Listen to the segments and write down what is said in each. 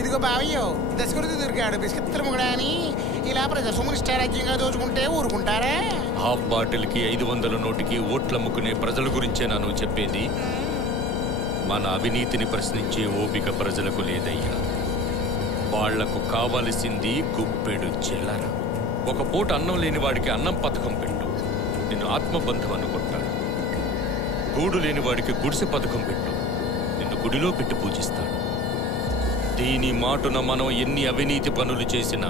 ఇదిగో బావయ్యో దశకుడికి దొరికాడు బిస్కెత్తులు ముగడా అని ఇలా ప్రజా సొమ్ముని ఇష్టారాజ్యంగా దోచుకుంటే ఊరుకుంటారా? హాఫ్ బాటిల్కి 500 నోటికి ఓట్లమ్ముకునే ప్రజల గురించే నువ్వు చెప్పేది. మన అవినీతిని ప్రశ్నించే ఓపిక ప్రజలకు లేదయ్యా. వాళ్లకు కావలసింది గుప్పెడు చిల్లర. ఒక పూట అన్నం లేని వాడికి అన్నం పథకం పెట్టు, నిన్ను ఆత్మబంధం అనుకుంటాడు. గూడు లేని వాడికి గుడిసె పథకం పెట్టు, నిన్ను గుడిలో పెట్టి పూజిస్తాడు. దీని మాటున మనం ఎన్ని అవినీతి పనులు చేసినా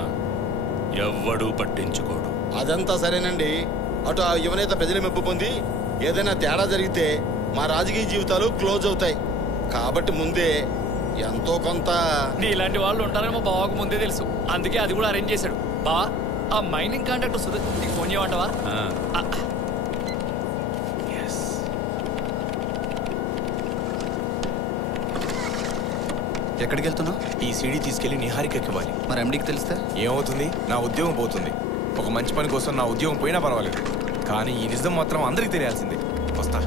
ఎవ్వడూ పట్టించుకోడు. అదంతా సరేనండి. అటు ఆ యువనేత ప్రజల మెప్పు పొంది ఏదైనా తేడా జరిగితే మా రాజకీయ జీవితాలు క్లోజ్ అవుతాయి. కాబట్టి ముందే ఎంతో కొంత. ఇలాంటి వాళ్ళు ఉంటారని మా బావకు ముందే తెలుసు, అందుకే అది కూడా అరేంజ్ చేశాడు. బా ఆ మైనింగ్ కాంట్రాక్ట్ వస్తుంది, నీకు ఫోన్ చేయమంటావా? ఎక్కడికి వెళ్తున్నావు? ఈ సీడీ తీసుకెళ్లి నిహారికకి ఇవ్వాలి. మరి ఎండీకి తెలిస్తే ఏమవుతుంది? నా ఉద్యోగం పోతుంది. ఒక మంచి పని కోసం నా ఉద్యోగం పోయినా పర్వాలేదు, కానీ ఈ నిజం మాత్రం అందరికీ తెలియాల్సిందే. వస్తా.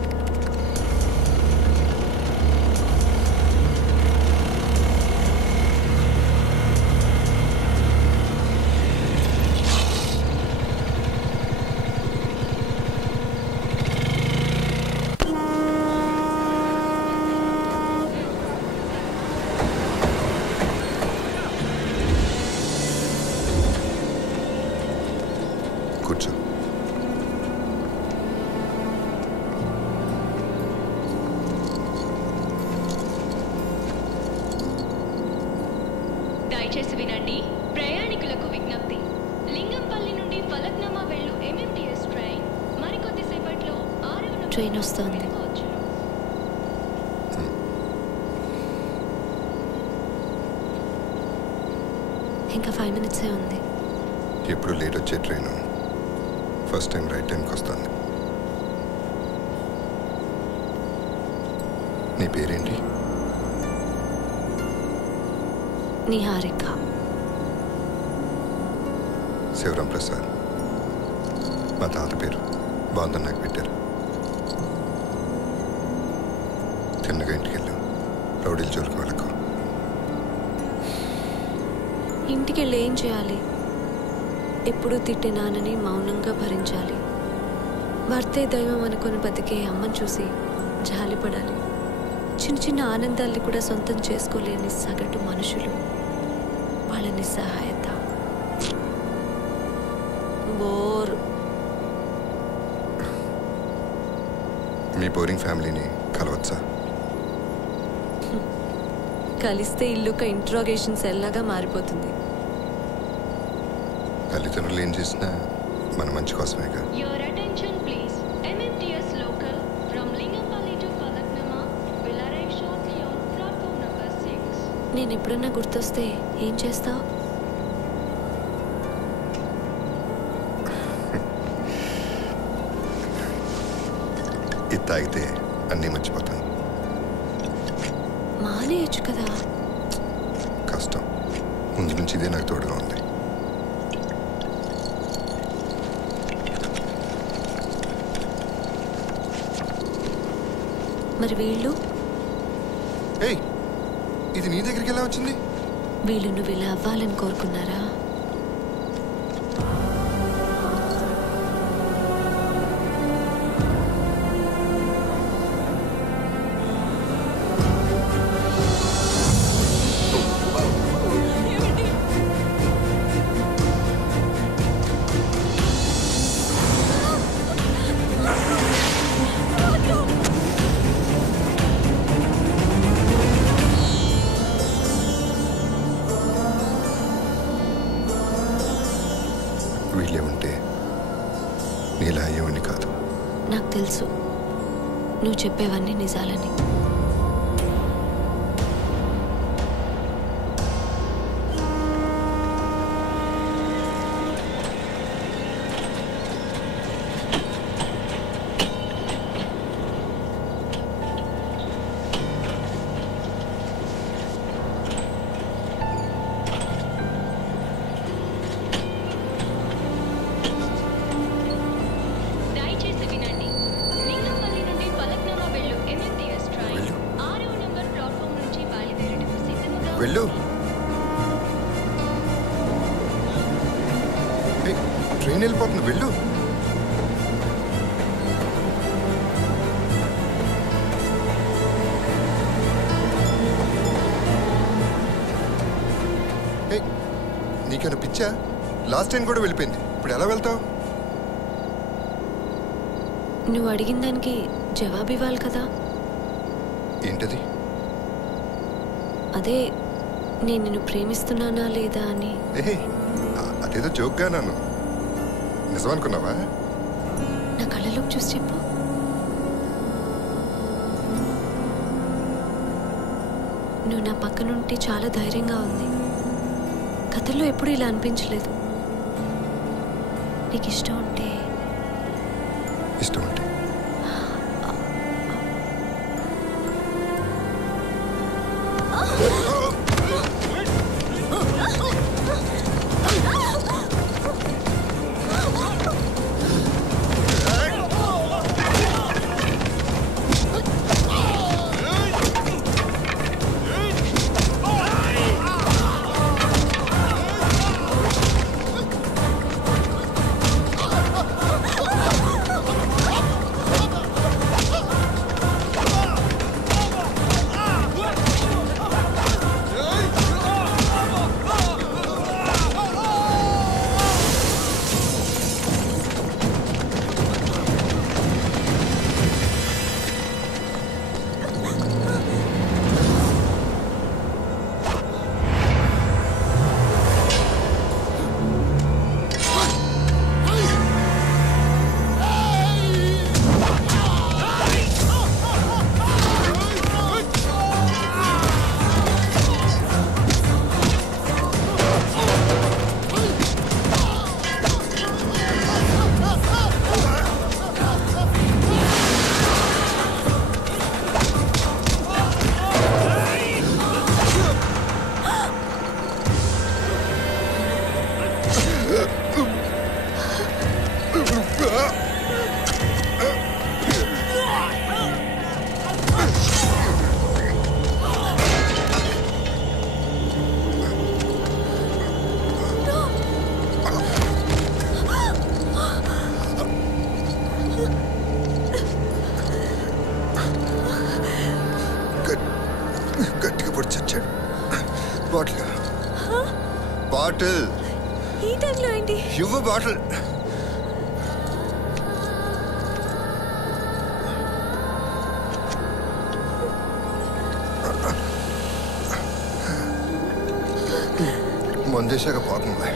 కూర్చో. దయచేసి వినండి. ప్రయాణికులకు విజ్ఞప్తి. లింగంపల్లి నుండి ఫలక్నామా వెళ్ళు ఎంఎంటీఎస్ ట్రైన్ మరికొద్ది సేపట్లో 6వ ట్రైన్ వస్తోంది. ఇంకా 5 minutes ఉంది. ఎప్పుడు లేట్ వచ్చే ట్రైను ఫస్ట్ టైం రైట్ టైంకి వస్తుంది. నీ పేరేంటి? నిహారిక. శివరాం ప్రసాద్. మా తాత పేరు. బాగుందని నాకు పెట్టారు. చిన్నగా ఇంటికి వెళ్ళాం. రౌడీలు జోలికి వెళ్ళకు. ఇంటికి వెళ్ళి ఏం చేయాలి? ఎప్పుడు తిట్టినానని మౌనంగా భరించాలి. భర్తే దైవం అనుకుని బతికే అమ్మని చూసి జాలిపడాలి. చిన్న చిన్న ఆనందాల్ని కూడా సొంతం చేసుకోలేని సగటు మనుషులు, వాళ్ళ నిస్సహాయత. బోర్. మీ బోరింగ్ ఫ్యామిలీని కలవచ్చా? కలిస్తే ఇల్లు ఒక ఇంట్రాగేషన్ సెల్ లాగా మారిపోతుంది. తల్లిదండ్రులు ఏం చేసినా మన మంచి కోసమేగా. Your attention please. MMTS local from Lingampalli to Falaknama will arrive shortly on platform number 6. నేను ఎప్పుడన్నా గుర్తొస్తే ఏం చేస్తావు? ఇది తాగితే అన్నీ మర్చిపోతాను. మానేయచ్చు కదా. కష్టం. ముందు నుంచి ఇదే నాకు తోడుగా ఉంది. మరి వీళ్ళు? ఏయ్, ఇది నీ దగ్గరికి ఎలా వచ్చింది? వీళ్ళు నువ్వు ఇలా అవ్వాలని కోరుకున్నారా? వీళ్ళే ఉంటే నీలా అయ్యేవని కాదు. నాకు తెలుసు నువ్వు చెప్పేవన్నీ నిజాలని. దయచేసి వినండి. లింగంపల్లి నుండి ఫలక్నామా వెళ్ళు MMTS ట్రైన్ ట్రైన్ వెళ్ళిపోతుంది, వెళ్ళు. నీకేమైనా పిచ్చా? లాస్ట్ ట్రైన్ కూడా వెళ్ళిపోయింది, ఇప్పుడు ఎలా వెళ్తావు? నువ్వు అడిగిన దానికి జవాబు ఇవ్వాలి కదా. ఏంటది? అదే నేను నిన్ను ప్రేమిస్తున్నానా లేదా అని. అదేదో జోక్గా నన్ను నిజం అనుకున్నావా? నా కళ్ళలోకి చూసి చెప్పు. నువ్వు నా పక్కనుంటే చాలా ధైర్యంగా ఉంది. కథల్లో ఎప్పుడూ ఇలా అనిపించలేదు. నీకు ఇష్టం ఉంటే బాటిల్ ఈ టైంలో ఏంటి? ఇవ్వు బాటిల్. మందేశాక పోతుంది.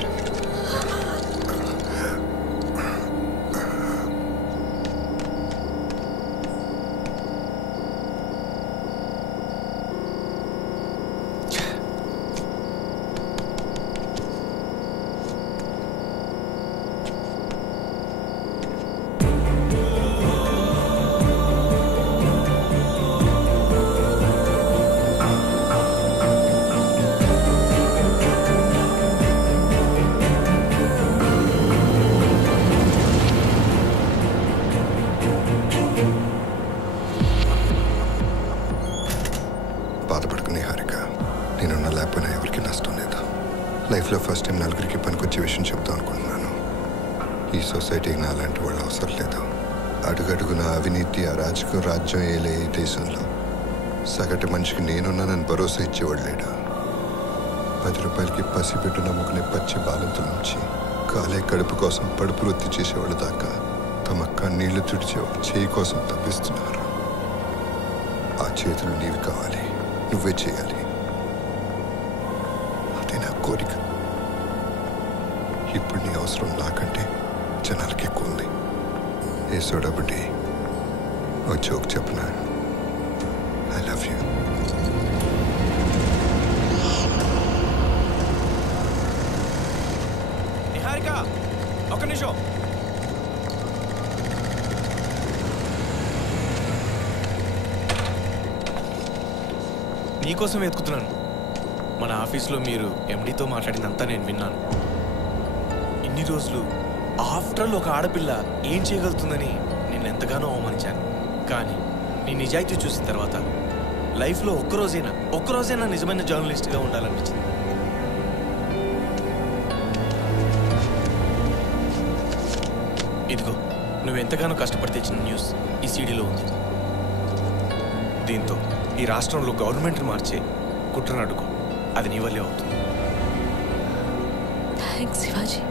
బాధపడుకునే హారిక, నేనున్న లేకపోయినా ఎవరికి నష్టం లేదు. లైఫ్లో ఫస్ట్ టైం నలుగురికి పనికొచ్చే విషయం చెప్తాం అనుకుంటున్నాను. ఈ సొసైటీకి నా అలాంటి వాళ్ళు అవసరం లేదు. అడుగడుగున అవినీతి, అరాజకం రాజ్యం ఏలే ఈ దేశంలో సగటు మనిషికి నేనున్నానని భరోసా ఇచ్చేవాడు లేడు. 10 రూపాయలకి పసిపెట్టు నమ్ముకునే పచ్చి బాలింతల నుంచి కాలే కడుపు కోసం పడుపు వృత్తి చేసేవాళ్ళ దాకా తమ కన్నీళ్లు తుడిచేవాడు చేయి కోసం తప్పిస్తున్నారు. ఆ చేతులు నీవు కావాలి, నువ్వే చేయాలి. అదే నా కోరిక. ఇప్పుడు నీ అవసరం నాకంటే జనాలకి ఎక్కువ ఉంది. ఏ సోడబుడ్డి ఓ జోక్ చెప్పనా? I love you. నిహారిక, ఒక్క నిమిషం. నీకోసం వెతుకుతున్నాను. మన ఆఫీస్లో మీరు ఎండీతో మాట్లాడిందంతా నేను విన్నాను. ఇన్ని రోజులు ఆఫ్టర్ ఆల్ ఒక ఆడపిల్ల ఏం చేయగలుగుతుందని నేను ఎంతగానో అవమానించాను. కానీ నీ నిజాయితీ చూసిన తర్వాత లైఫ్లో ఒక్కరోజైనా నిజమైన జర్నలిస్ట్గా ఉండాలనిపించింది. నువ్వెంతగానో కష్టపడి తెచ్చిన న్యూస్ ఈ సీడీలో ఉంది. దీంతో ఈ రాష్ట్రంలో గవర్నమెంట్ని మార్చే కుట్రను అడ్డుకో. అది నీ వల్లే అవుతుంది. థ్యాంక్స్ శివాజీ.